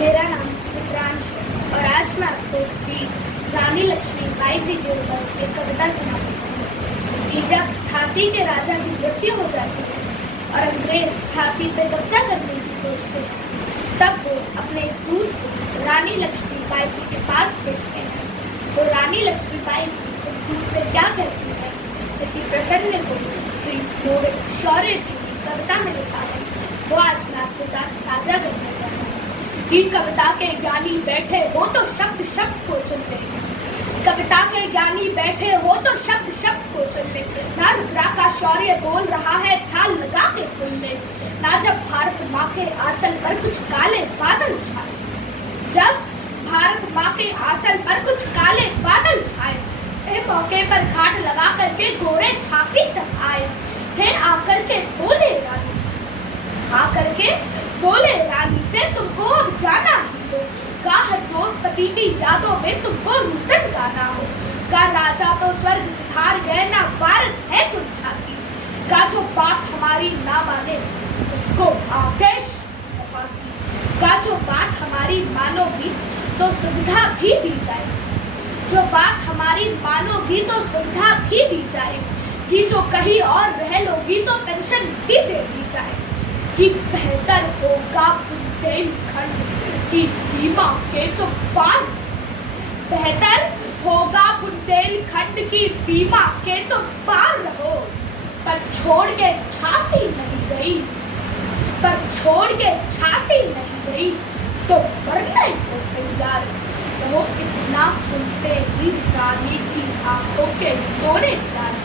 मेरा नाम विक्रांश है और आज मैं आपको वीर रानी लक्ष्मीबाई जी के ऊपर एक कविता सुनाती हूँ कि जब झांसी के राजा की मृत्यु हो जाती है और अंग्रेज झांसी पे कब्जा करने की सोचते हैं, तब वो अपने दूत को रानी लक्ष्मीबाई जी के पास भेजते हैं। तो रानी लक्ष्मीबाई जी उस दूत से क्या कहती है, इसी प्रसंग को श्री मोहित शौर्य जी की कविता में लिखा है, वो आज मैं आपके साथ साझा करना चाहती हूँ। कि कविता के ज्ञानी बैठे हो तो शब्द शब्द को चुन ले, कविता के ज्ञानी बैठे हो तो शब्द शब्द को चुन ले। ना रुद्रा का शौर्य बोल रहा है, ध्यान लगा के सुन ले। ना जब भारत माँ के आंचल पर कुछ काले बादल छाए, जब भारत माँ के आंचल पर कुछ काले बादल छाए, थे मौके पर घाट लगा करके गोरे झांसी तक आए। थे आकर के बोले रानी से, आकर के बोले रानी से तुमको अब जाना ही हो। का हर रोज पति की यादों में तुमको रुदन गाना हो। का राजा तो स्वर्ग सिधार गए, ना वारिस है कोई झांसी। का जो बात हमारी ना माने उसको आदेश है फांसी। का जो बात हमारी मानोगी तो सुविधा भी दी जाए, जो बात हमारी मानोगी तो सुविधा भी दी जाए। कि जो कहीं और रह लोगी तो पेंशन भी दे दी जाए। कि बेहतर होगा बुंदेलखंड की सीमा के तो पार, बेहतर होगा बुंदेलखंड की सीमा के तो पार रहो। पर छोड़ के झांसी नहीं गई, पर छोड़ के झांसी नहीं गई तो मरने को तैयार रहो। इतना सुनते ही रानी की आंखों के तोरे लाल,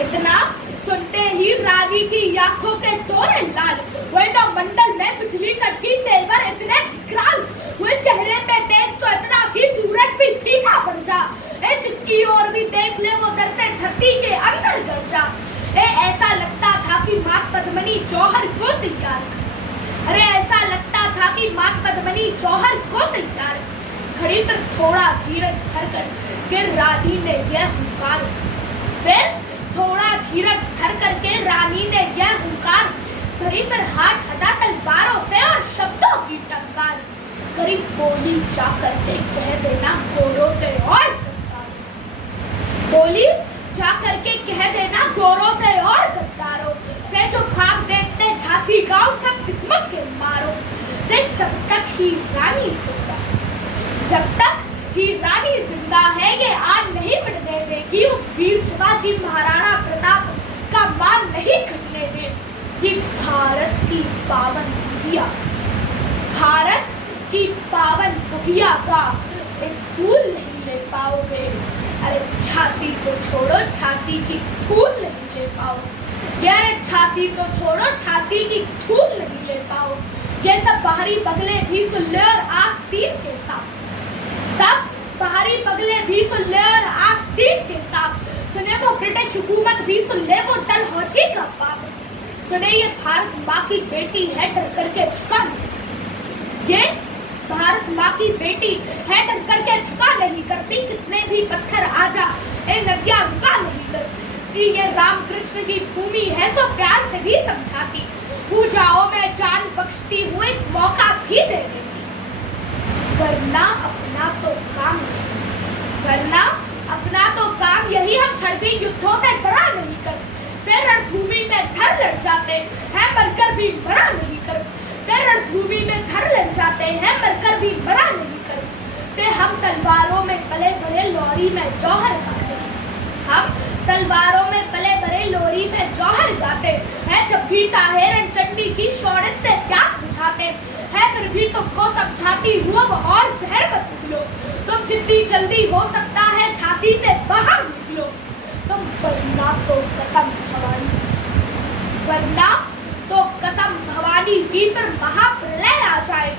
इतना सुनते ही रानी की आंखों के तोरे लाल। वरना मंडल में बिजली कड़की, तेवर इतने विकराल हुए चेहरे पे तेज तो इतना भी सूरज भी फीका पड़ जा। जिसकी ओर भी देख ले वो दर से धरती के अंदर गर जा। ऐसा लगता था कि मात पद्मनी जौहर को तैयार, अरे ऐसा लगता था कि मात पद्मनी जौहर को तैयार खड़ी। फिर थोड़ा धीरज धर कर फिर रानी ने यह हुंकार, फिर थोड़ा धीरज धर करके रानी ने यह हुंकार भरी। फिर हाथ हटा तलवारों से और शब्दों की टंकार करी। बोली जा करके कह देना गोरों से और गद्दारों से, बोली जा करके कह देना गोरों से और गद्दारों से। जो ख्वाब देखते झांसी गांव सब किस्मत के मारो से। जब तक ही रानी जिंदा, जब तक ही रानी जिंदा है ये आन नहीं मिटने देगी। उस वीर शिवाजी महाराणा प्रताप का मान नहीं घटने देगी। भारत की पावन बगिया, भारत की पावन बगिया का एक फूल नहीं ले पाओगे। अरे झांसी को छोड़ो, झांसी की धूल नहीं ले पाओगे। अरे झांसी को छोड़ो, झांसी की धूल नहीं ले पाओ। ये सब बाहरी बगले भी सुन ले और आस्तीन के साथ, सब बाहरी बगले भी सुन ले और आस्तीन के साथ सुने। वो ब्रिटिश हुकूमत भी सुन ले, वो डलहौजी का पाप सुने। ये भारत माँ की बेटी है, डर करके झुका नहीं। ये भारत माँ की बेटी है, डर करके झुका नहीं करती। कितने भी पत्थर आ जा ये नदियाँ रुका नहीं करती। ये राम कृष्ण की भूमि है, सो प्यार से भी समझाती। पूजाओं में जान बख्शती हुई एक मौका भी दे देती। वरना अपना तो काम नहीं, वरना अपना तो काम यही। हम छड़वी युद्धों से डरा नहीं कर, फिर रणभूमि में धर लड़ जाते हैं मरकर भी मरा नहीं कर। फिर रणभूमि में धर लड़ जाते हैं मरकर भी मरा नहीं कर। फिर हम तलवारों में पले भरे लोरी में जौहर गाते, हम तलवारों में पले भरे लोरी में जौहर गाते हैं। जब भी चाहे रणचंडी की शौर्य से प्यास बुझाते है। फिर भी तुमको समझाती हूँ अब और जहर मत निकलो। तुम जितनी जल्दी हो सकता है झांसी से बाहर निकलो। तुम वरना तो कसम भवानी, वरना तो कसम भवानी की फिर महाप्रलय आ जाए।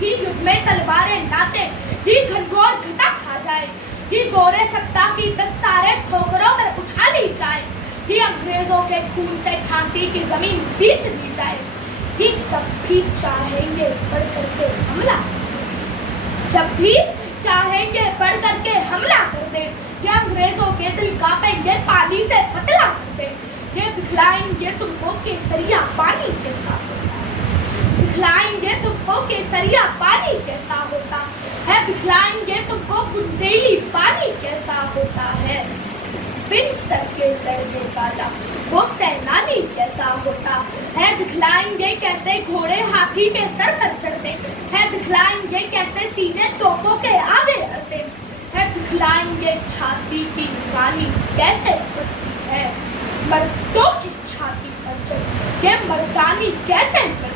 कि युद्ध में तलवारें नाचे, कि घनघोर घटा छा जाए। कि गोरे सत्ता की दस्तारें ठोकरों पर उछाली जाए। कि अंग्रेजों के खून से झांसी की जमीन सींच ली जाए। कि जब भी चाहेंगे बढ़ करके हमला, जब भी चाहेंगे बढ़ करके हमला कर दे। ये अंग्रेजों के दिल कांपेंगे, पानी से पतला कर दे। ये दिखलाएंगे तुमको केसरिया पानी के साथ, दिखलाएंगे तुमको वो केसरिया पानी कैसा होता है, दिखलाएंगे तुमको बुंदेली पानी कैसा होता है। बिन सर के लड़ने वाला वो सेनानी कैसा होता है, दिखलाएंगे कैसे घोड़े हाथी के सर पर चढ़ते हैं, दिखलाएंगे कैसे सीने तोपों के आगे अड़ते हैं, दिखलाएंगे झांसी की रानी कैसे बढ़ती है, मर्दों की छाती पर चढ़ के मर्दानी कैसे करती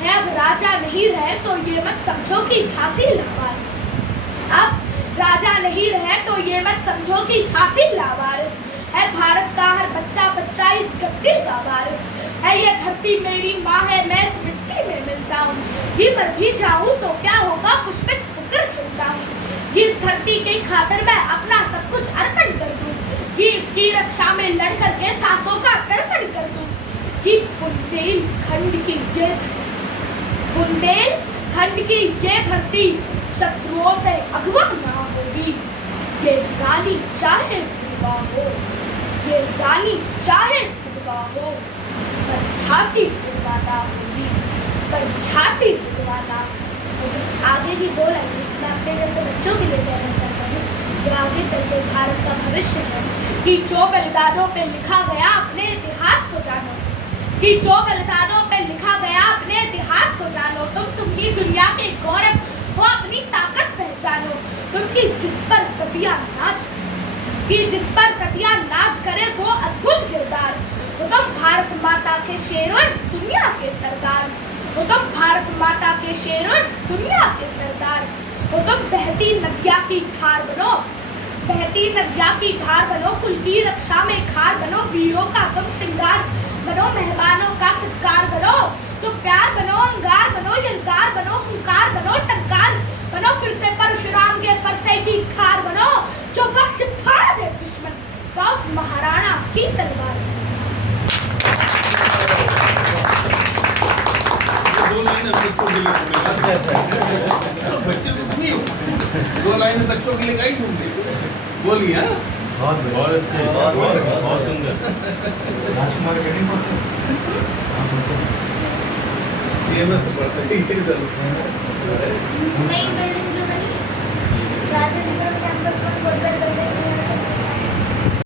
है। अब राजा नहीं रहे तो ये मत समझो कि झांसी लावारिस, अब राजा नहीं रहे तो ये मत समझो कि झांसी लावारिस है। भारत का हर बच्चा बच्चा इस गद्दी का वारिस है। ये धरती मेरी माँ है, मैं इस मिट्टी में मिल जाऊं, ही मर भी जाऊं तो क्या होगा, पुष्पित होकर खिल जाऊं। इस धरती के खातिर मैं अपना सब कुछ अर्पण कर दूं, कि इसकी रक्षा में लड़ करके सांसों का तर्पण कर दूं। कि बुंदेलखंड की ये बुंदेलखंड की ये धरती शत्रुओं से अगवा ना होगी। ये रानी चाहे विधवा हो, ये रानी चाहे विधवा हो, पर झांसी विधवा ना होगी, पर झांसी विधवा ना होगी। आगे की दो लाइनें मैं अपने जैसे बच्चों के लिए कहना चाहता हूँ, जो आगे चल के भारत का भविष्य है। कि जो बलिदानों पे लिखा गया अपने इतिहास को जानो, कि जो बलिदानों पे लिखा गया अपने इतिहास को जानो। तुम ही दुनिया के गौरव हो, अपनी ताकत पहचानो। तुम की जिस पर सतिया नाच, कि जिस पर सतिया नाच करे वो अद्भुत किरदार हो। तुम भारत माता के शेरों इस दुनिया के सरदार हो, तुम भारत माता के शेरों इस दुनिया के सरदार हो। तुम बहती नदिया की धार बनो, बहती नदिया की धार बनो, कुल की रक्षा में खार बनो। वीरों का तुम श्रृंगार बनो, मेहमानों का सत्कार बनो। तुम प्यार बनो, अंगार बनो, यलकार बनो, हुंकार बनो, टंकार बनो। फिर से परशुराम के फरसे की खार बनो, जो वक्ष फाड़ दे दुश्मन का उस महाराणा की तलवार। दो लाइन बच्चों के लिए बच्चे तो नहीं हो, दो लाइन बच्चों के लिए गाई तुमने बोली। हाँ बहुत अच्छे, बहुत सुंदर। राजकुमार के नहीं बोलते, सीएमएस पढ़ते हैं नई बिल्डिंग जो बनी राजेंद्र कैंपस में